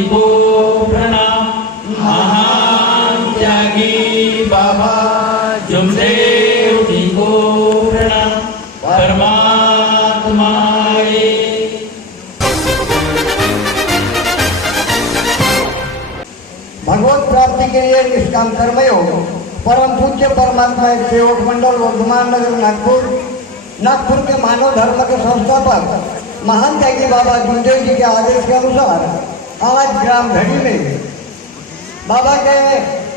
जी को प्रणाम। महान त्यागी बाबा जुमदेव जी को प्रणाम। परमात्मा भगवत प्राप्ति के लिए निष्काम कर्मयोग परम पूज्य परमात्मा एक सेवक मंडल वर्धमान नगर नागपुर के मानव धर्म के संस्थापक महान त्यागी बाबा जुमदेव जी के आदेश के अनुसार आज ग्राम धड़ी में बाबा के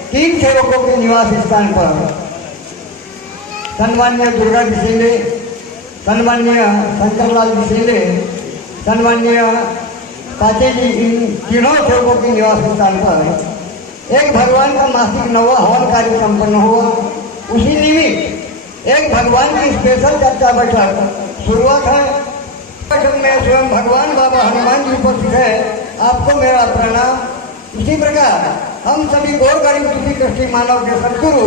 3 सेवकों के निवास स्थान पर सन्मान्य दुर्गा जी सेले, सन्मान्य शंकरलाल जी सेले, सन्मान्य पाचे जी, इन तीनों सेवकों के निवास स्थान पर एक भगवान का मासिक 9वां हवन कार्य संपन्न हुआ। उसी निमित्त एक भगवान की स्पेशल चर्चा बैठक शुरुआत है। बैठक में स्वयं भगवान बाबा हनुमान जी उपस्थित है, आपको मेरा प्रणाम। इसी प्रकार हम सभी गौर गरीब दुखी कष्टी मानव के सदगुरु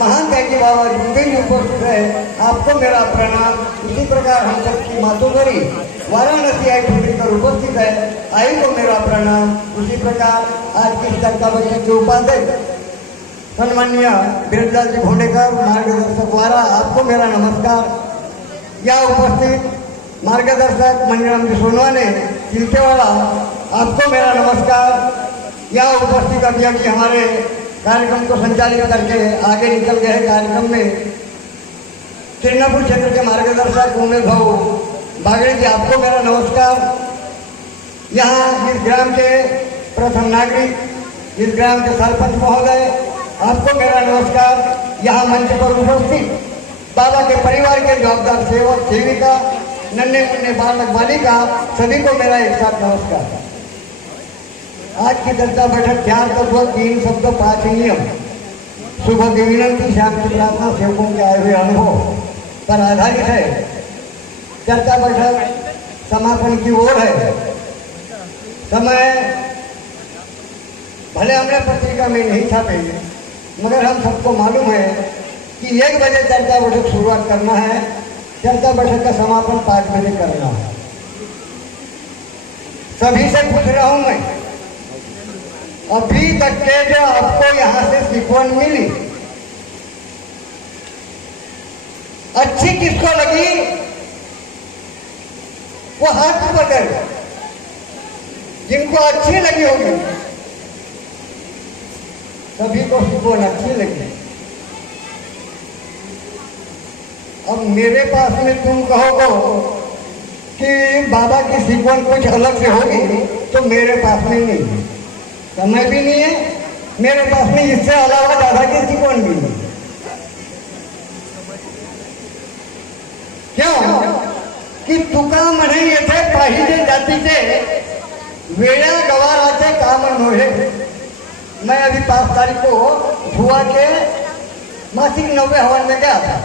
महान त्यागी बाबा जुमदेव जी उपस्थित है, आपको मेरा प्रणाम। इसी प्रकार हम सबकी मातोश्री वाराणसी आई कर उपस्थित है, आई को मेरा प्रणाम। उसी प्रकार आज की चर्चा बैठक के उपाध्यक्ष सन्मान्य बिरजलाल जी भोंडेकर मार्गदर्शक द्वारा आपको मेरा नमस्कार। यह उपस्थित मार्गदर्शक मंजराम जी सोनवाने चिल्केवाड़ा, आपको मेरा नमस्कार। यह उपस्थित अध्यक्ष हमारे कार्यक्रम को संचालित करके आगे निकल गए कार्यक्रम में त्रिनापुर क्षेत्र के मार्गदर्शक उमेश भाऊ बागड़े जी, आपको मेरा नमस्कार। यहाँ इस ग्राम के प्रथम नागरिक, इस ग्राम के सरपंच महोदय, आपको मेरा नमस्कार। यहाँ मंच पर उपस्थित बाबा के परिवार के जवाबदार सेवक सेविका, नन्हे मुन्ने बालक बालिका, सभी को मेरा एक साथ नमस्कार। आज की चर्चा बैठक ध्यान तत्व 3 शब्द 5 नियम सुबह की विनंती शाम की प्रार्थना सेवकों के आए हुए अनुभव पर आधारित है। चर्चा बैठक समापन की ओर है। समय भले हमने पत्रिका में नहीं छापे, मगर हम सबको मालूम है कि 1 बजे चर्चा बैठक शुरुआत करना है, चर्चा बैठक का समापन 5 बजे करना है। सभी से पूछ रहा हूं मैं, अभी तक के जो आपको यहाँ से सिखवन मिली अच्छी किसको लगी, वो हाथ ऊपर कर। जिनको अच्छी लगी होगी, सभी को सिखवन अच्छी लगी। अब मेरे पास में तुम कहोगे कि बाबा की सिखवन कुछ अलग से होगी, तो मेरे पास में नहीं है, समय भी नहीं है मेरे पास में, इससे अलावा दादा की सिखवन भी नहीं। क्यों की तुका म्हणे येथे पाहिजे जातीचे वेळा गवाराचे काम नोहे। मैं अभी 5 तारीख को भुआ के मासिक 9वें हवन में गया था।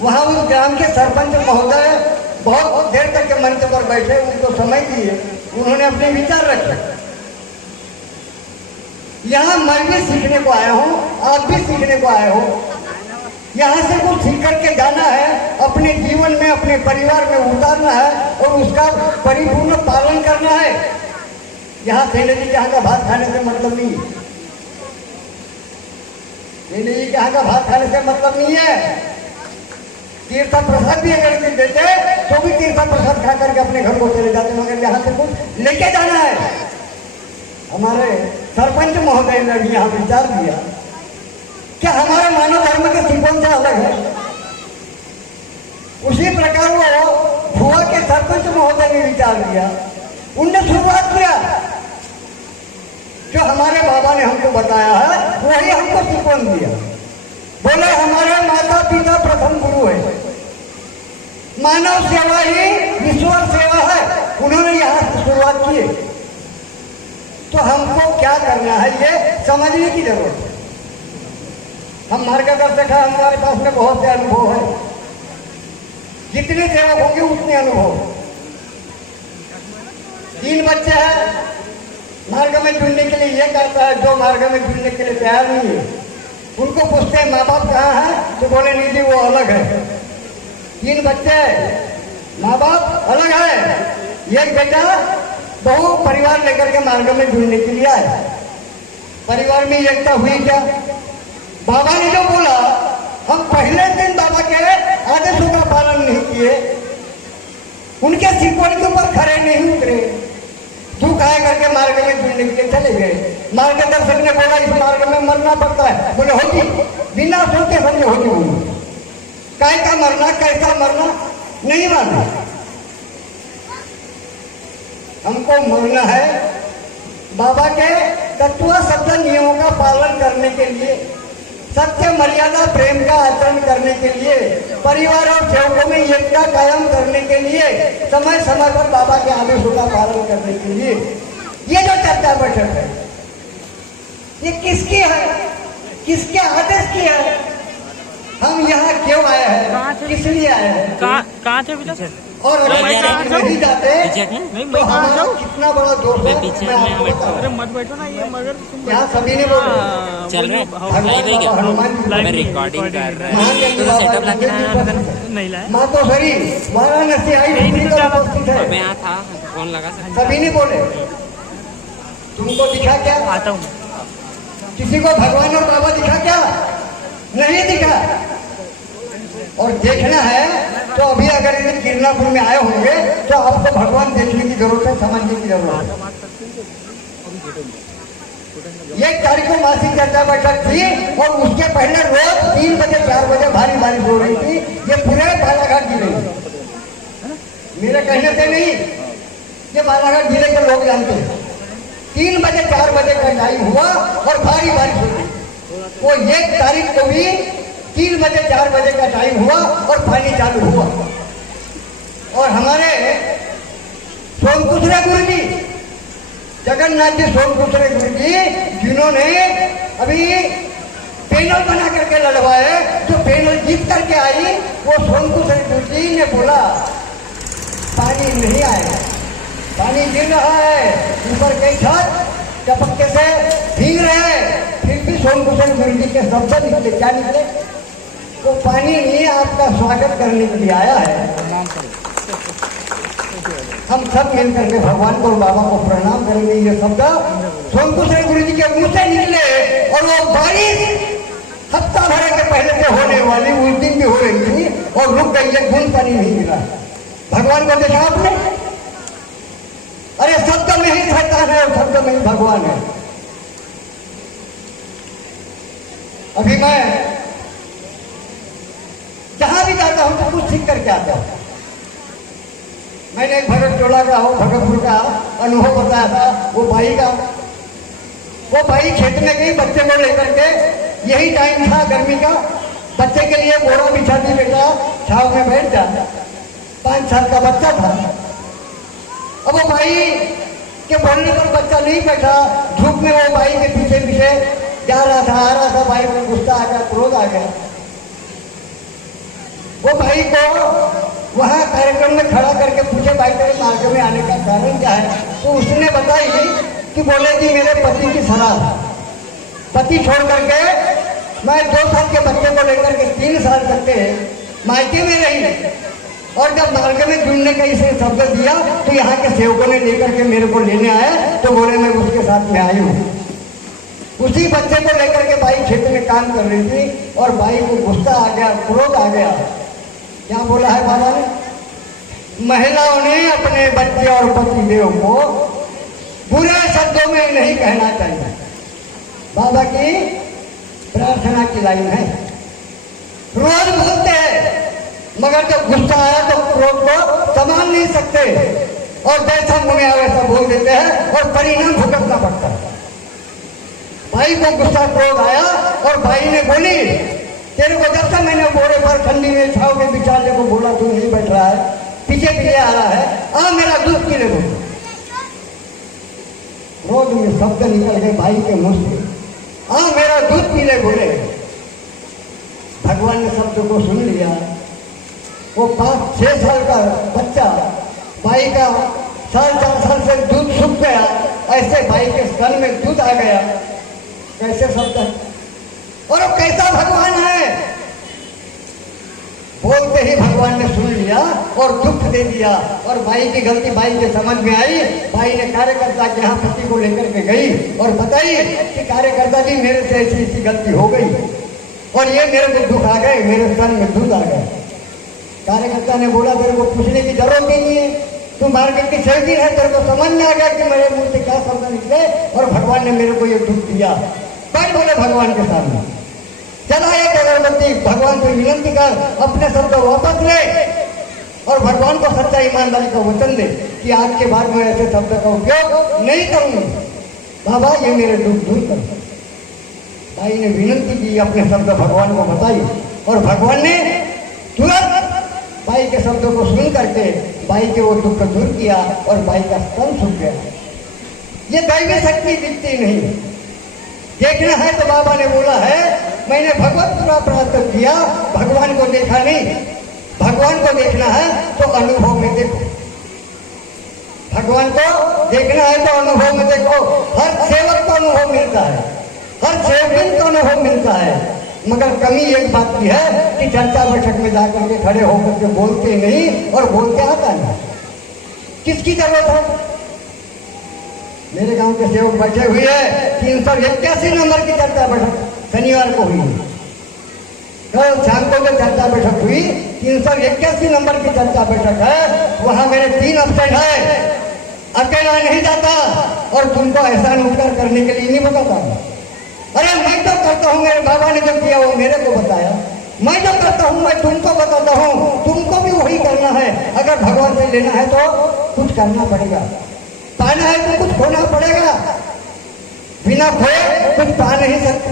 वहां उस ग्राम के सरपंच महोदय बहुत देर तक के मंच पर बैठे, उनको समय दिए, उन्होंने अपने विचार रखे। यहाँ मैं भी सीखने को आया हूँ, आप भी सीखने को आए हो। यहाँ से कुछ सीख करके जाना है, अपने जीवन में अपने परिवार में उतारना है और उसका परिपूर्ण पालन करना है। यहाँ सेने जी के यहाँ का भात खाने से मतलब नहीं है, सेने जी के यहाँ का भात खाने से मतलब नहीं है। तीर्थ प्रसाद भी अगर के देते तो भी तीर्थ प्रसाद खा करके अपने घर को चले जाते, मगर यहाँ से कुछ लेके जाना है। हमारे सरपंच महोदय ने भी यहाँ विचार दिया कि हमारे मानव धर्म के सिखवन से अलग है। उसी प्रकार वो भुआ के सरपंच महोदय ने विचार दिया, उनने शुरुआत किया। जो हमारे बाबा ने हमको बताया है वही हमको सिखवन दिया। बोले हमारे माता पिता प्रथम गुरु है, मानव सेवा ही ईश्वर सेवा है, उन्होंने यहाँ से शुरुआत की। तो हमको क्या करना है ये समझने की जरूरत है। हम मार्गदर्शक है, हमारे पास में बहुत से अनुभव है, जितने सेवक होंगे उतने अनुभव। 3 बच्चे हैं, मार्ग में जुड़ने के लिए ये कहता है, जो मार्ग में जुड़ने के लिए तैयार नहीं है उनको पूछते हैं माँ बाप कहाँ है, तो बोले नहीं जी वो अलग है। 3 बच्चे, माँ बाप अलग है, एक बेटा बहु परिवार लेकर के मार्ग में जुड़ने के लिए आए। परिवार में एकता हुई क्या? बाबा ने जो बोला, हम पहले दिन बाबा के आदेशों का पालन नहीं किए, उनके सिक्कोड़ के ऊपर खड़े नहीं उतरे, दुख आए करके मार्ग में जुड़ने के लिए चले गए। मार्गदर्शक ने बोला इस मार्ग में मरना पड़ता है। बोले होगी, बिना सोचे समझे होगी। बोली काय का मरना, कैसा मरना, नहीं माना। हमको मरना है बाबा के तत्व शब्द नियमों का पालन करने के लिए, सत्य मर्यादा प्रेम का आचरण करने के लिए, परिवार और सेवकों में एकता कायम करने के लिए, समय समय पर बाबा के आदेशों का पालन करने के लिए। ये जो चर्चा बैठक है, ये किसकी है, किसके आदेश की है? हम यहाँ क्यों आए हैं, किस लिए आए हैं? कहाँ थे बेटा? और अगर नहीं जाते तो हमारा कितना बड़ा दोष है। अरे मत बैठो ना, ये मगर यहाँ सभी ने बोला चल रहे हनुमान रिकॉर्डिंग कर रहे हैं तो सेटअप लगना नहीं लाया। मातोश्री वाराणसी आई उपस्थित है। मैं यहाँ था, फोन लगा सभी ने बोले तुमको दिखा क्या? आता हूँ। किसी को भगवान और बाबा दिखा क्या? नहीं दिखा। और देखना है तो अभी अगर ये किरनापुर में आए होंगे तो आपको भगवान देखने की जरूरत है, समझने की जरूरत है। ये तारीख को मासिक चर्चा बैठक थी और उसके पहले रोज 3 बजे 4 बजे भारी बारिश हो रही थी। ये पूरे बालाघाट जिले में, मेरे कहने से नहीं, ये बालाघाट जिले के लोग जानते हैं। 3 बजे 4 बजे का टाइम हुआ और भारी बारिश हुई। वो 1 तारीख को भी 3 बजे 4 बजे का टाइम हुआ और पानी चालू हुआ। और हमारे सोमकुसरे गुरु जी, जगन्नाथ जी सोमकुसरे गुरु जी, जिन्होंने अभी पैनल बना करके लड़वाए, जो पैनल जीत करके आई, वो सोमकुसरे गुरु जी ने बोला पानी नहीं आएगा, पानी गिर रहा है, ऊपर कई छत चपक्के से भीग रहे हैं। फिर भी सोमकुसरे गुरु जी के शब्द निकले, क्या निकले? तो पानी नहीं आपका स्वागत करने के लिए आया है। हम सब मिलकर के भगवान को और बाबा को प्रणाम करेंगे। ये शब्द सोमकुसरे गुरु जी के मुंह से निकले और वो बारिश हफ्ता भर के पहले से होने वाली उस दिन भी हो रही थी और रुक गई है, बूंद पानी नहीं मिला। भगवान को देखा आपने? अरे शब्द में ही शैतान है और शब्द में ही भगवान है। अभी मैं जहां भी जाता हूं तो कुछ सीख करके आता हूं। मैंने एक भगत टोला का हो भगतपुर का अनुभव बताया था। वो भाई खेत में गई बच्चे को लेकर के, यही टाइम था गर्मी का, बच्चे के लिए बोरा बिछा दी, बेटा छाव में बैठ जा। 5 साल का बच्चा था। अब वो भाई के बोलने पर बच्चा नहीं बैठा, धूप में वो भाई के पीछे पीछे जा रहा था, आ रहा था। भाई को गुस्सा आ गया, क्रोध आ गया। वो भाई को वहां कार्यक्रम में खड़ा करके पूछे भाई तेरे मार्ग में आने का कारण क्या है? तो उसने बताई कि बोले कि मेरे पति की शराब, पति छोड़ करके मैं 2 साल के बच्चे को लेकर के 3 साल तक के मायके में रही। और जब मार्ग में जुड़ने का इसे शब्द दिया तो यहाँ के सेवकों ने लेकर के मेरे को लेने आए, तो बोले मैं उसके साथ में आई हूँ। उसी बच्चे को लेकर के बाई क्षेत्र में काम कर रही थी और बाई को गुस्सा आ गया, क्रोध आ गया। क्या बोला है बाबा ने? महिलाओं ने अपने बच्चे और पतिदेव को बुरे शब्दों में नहीं कहना चाहिए। बाबा की प्रार्थना की लाइन है। रोज बोलते हैं मगर जब गुस्सा आया तो क्रोध को संभाल नहीं सकते और जैसा मुझे वैसा बोल देते हैं और परिणाम भुगतना पड़ता है। भाई को गुस्सा क्रोध आया और भाई ने बोली तेरे को जब तक मैंने बोरे पर ठंडी में छाव में बिछाने को बोला तू नहीं बैठ रहा है, पीछे पीछे आ रहा है, आ मेरा दूध पी ले। क्रोध में शब्द निकल गए भाई के मुंह से, आ मेरा दूध पी ले बोले। भगवान ने शब्द को सुन लिया। वो 5-6 साल का बच्चा, भाई का 4 साल से दूध सूख गया, ऐसे भाई के स्तन में दूध आ गया। कैसे शब्द है और वो कैसा भगवान है? बोलते ही भगवान ने सुन लिया और दुख दे दिया। और बाई की गलती बाई के समझ में आई। बाई ने कार्यकर्ता के यहाँ पति को लेकर के गई और बताई कि कार्यकर्ता जी मेरे से ऐसी ऐसी गलती हो गई और ये मेरे को दुख आ गए, मेरे तन में दूध आ गए। कार्यकर्ता ने बोला तेरे को पूछने की जरूरत नहीं है, तू मार्केट की सेवकी है, तेरे को समझ में आ गया कि मेरे मुंह से क्या शब्द निकले और भगवान ने मेरे को ये दुख दिया। बैठ बोले भगवान के सामने, चला एक अगरबत्ती भगवान से विनती कर अपने शब्द वापस ले और भगवान को सच्चा ईमानदारी का वचन दे कि आज के बाद मैं ऐसे शब्द का उपयोग नहीं करूंगा। बाबा ये मेरे दुख दूर कर। भाई ने विनती की, अपने शब्द भगवान को बताई और भगवान ने तुरंत भाई के शब्दों को सुन करके भाई के वो दुख को दूर किया और भाई का स्तन सूख गया। ये दैवी शक्ति दिखती नहीं, देखना है तो बाबा ने बोला है मैंने भगवत पूरा प्राप्त किया, भगवान को देखा नहीं। भगवान को देखना है तो अनुभव में देखो, भगवान को देखना है तो अनुभव में देखो। हर सेवक को अनुभव मिलता है, हर सेवक को अनुभव मिलता है, मगर कमी एक बात की है कि चर्चा बैठक में जाकर के खड़े होकर के बोलते नहीं और बोलते आता नहीं। किसकी जरूरत है? मेरे गांव के सेवक बैठे हुए हैं, 381 नंबर की चर्चा बैठक शनिवार को हुई। कल शाम को जो चर्चा बैठक हुई 381 नंबर की चर्चा बैठक है, वहां मेरे 3 अफसर है। अकेला नहीं जाता और तुमको एहसान उपकार करने के लिए नहीं बताता। अरे मैं तो करता हूँ, मेरे बाबा ने जो किया वो मेरे को बताया। मैं जो करता हूँ मैं तुमको बताता हूँ, तुमको भी वही करना है। अगर भगवान से लेना है तो कुछ करना पड़ेगा, पाना है तो कुछ खोना पड़ेगा, बिना खोए कुछ पा नहीं सकते।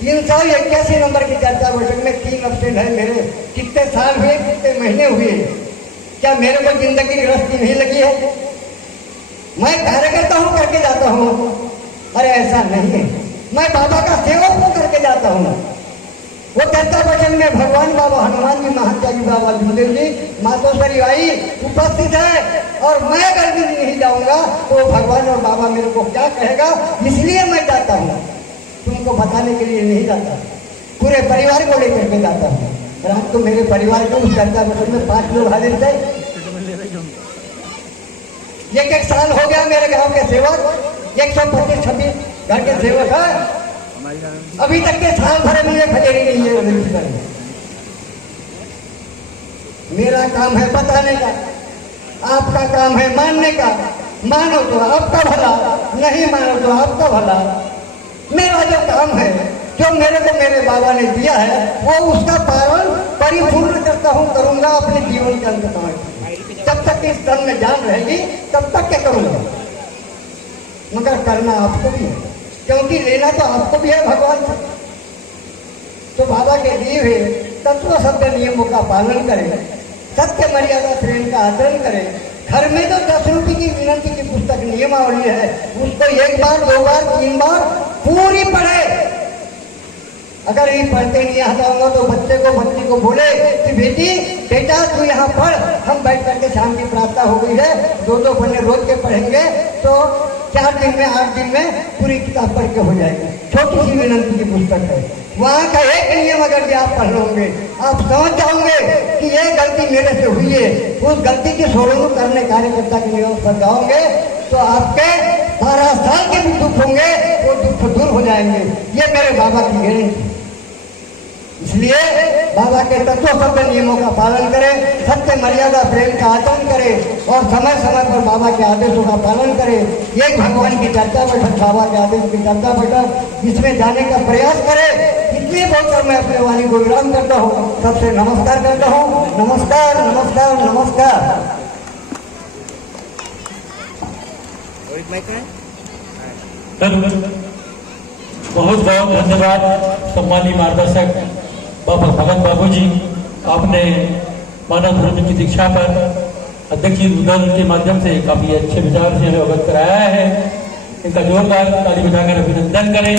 381 नंबर की चर्चा बैठक में 3 अफसर है मेरे। कितने साल हुए, कितने महीने हुए, क्या मेरे को जिंदगी गृहस्थी नहीं लगी है? मैं कार्यकर्ता हूँ करके जाता हूँ। अरे ऐसा नहीं है, मैं बाबा का सेवक हूँ करके जाता हूँ। वो चर्चा बैठक में भगवान बाबा हनुमान जी, महात्यागी बाबा भीमदेव जी, मातोश्वरी आई उपस्थित है और मैं अगर भी नहीं जाऊंगा तो भगवान और बाबा मेरे को क्या कहेगा, इसलिए मैं जाता हूँ। तुमको बताने के लिए नहीं जाता, पूरे परिवार को लेकर के जाता हूँ। रात को मेरे परिवार के उस चर्चा बैठक में 5 लोग हाजिर थे। 1 साल हो गया मेरे गांव के सेवक, 125-26 घर के सेवक है, अभी तक के साल भर मुझे खजेड़ी नहीं है। मेरा काम है बताने का, आपका काम है मानने का। मानो तो आपका भला, नहीं मानो तो आपका भला। मेरा जो काम है, जो मेरे को मेरे बाबा ने दिया है, वो उसका पालन परिपूर्ण करता हूँ, करूंगा अपने जीवन के अंत तक। जब तक इस तन में जान रहेगी तब तक क्या करूंगा, मगर करना आपको भी है, क्योंकि लेना तो आपको भी है भगवान से। तो बाबा के दिए हुए तत्व सत्य नियमों का पालन करें, सत्य मर्यादा प्रेम का आचरण करें। घर में जो 10 रुपये की विनती की पुस्तक नियमावली है, उसको 1 बार 2 बार 3 बार पूरी पढ़े। अगर ये पढ़ते नहीं आता होगा तो बच्चे को बच्ची को बोले कि बेटा तू यहाँ पढ़, हम बैठ करके शाम की प्रार्थना हो गई है, 2-2 पन्ने रोज के पढ़ेंगे तो 4 दिन में 8 दिन में पूरी किताब पढ़ के हो जाएगी। छोटी सी विनती की पुस्तक है, वहाँ का एक नियम अगर भी आप पढ़ लोगे, आप समझ जाओगे कि ये गलती मेरे से हुई है। उस गलती की सोड़ू करने कार्यकर्ता के नियम पर जाओगे तो आपके 12 साल के भी दुख होंगे, वो दुख दूर हो जाएंगे। ये मेरे बाबा की गारंटी। इसलिए बाबा के तत्व सत्य नियमों का पालन करें, सत्य मर्यादा प्रेम का आचरण करें और समय समय पर बाबा के आदेशों का पालन करें। ये भगवान की चर्चा बैठक, बाबा के आदेश की चर्चा बैठक, इसमें जाने का प्रयास करें। इसलिए बोलकर मैं अपने वाणी को विराम करता हूँ, सबसे नमस्कार करता हूँ। नमस्कार नमस्कार नमस्कार। बहुत बहुत धन्यवाद सम्मानीय मार्गदर्शक बाबा भगत बाबू जी। आपने मानव धर्म की दीक्षा पर अध्यक्ष उदल के माध्यम से काफी अच्छे विचार से हमें अवगत कराया है। इनका जोरदार ताली बजाकर अभिनंदन करें।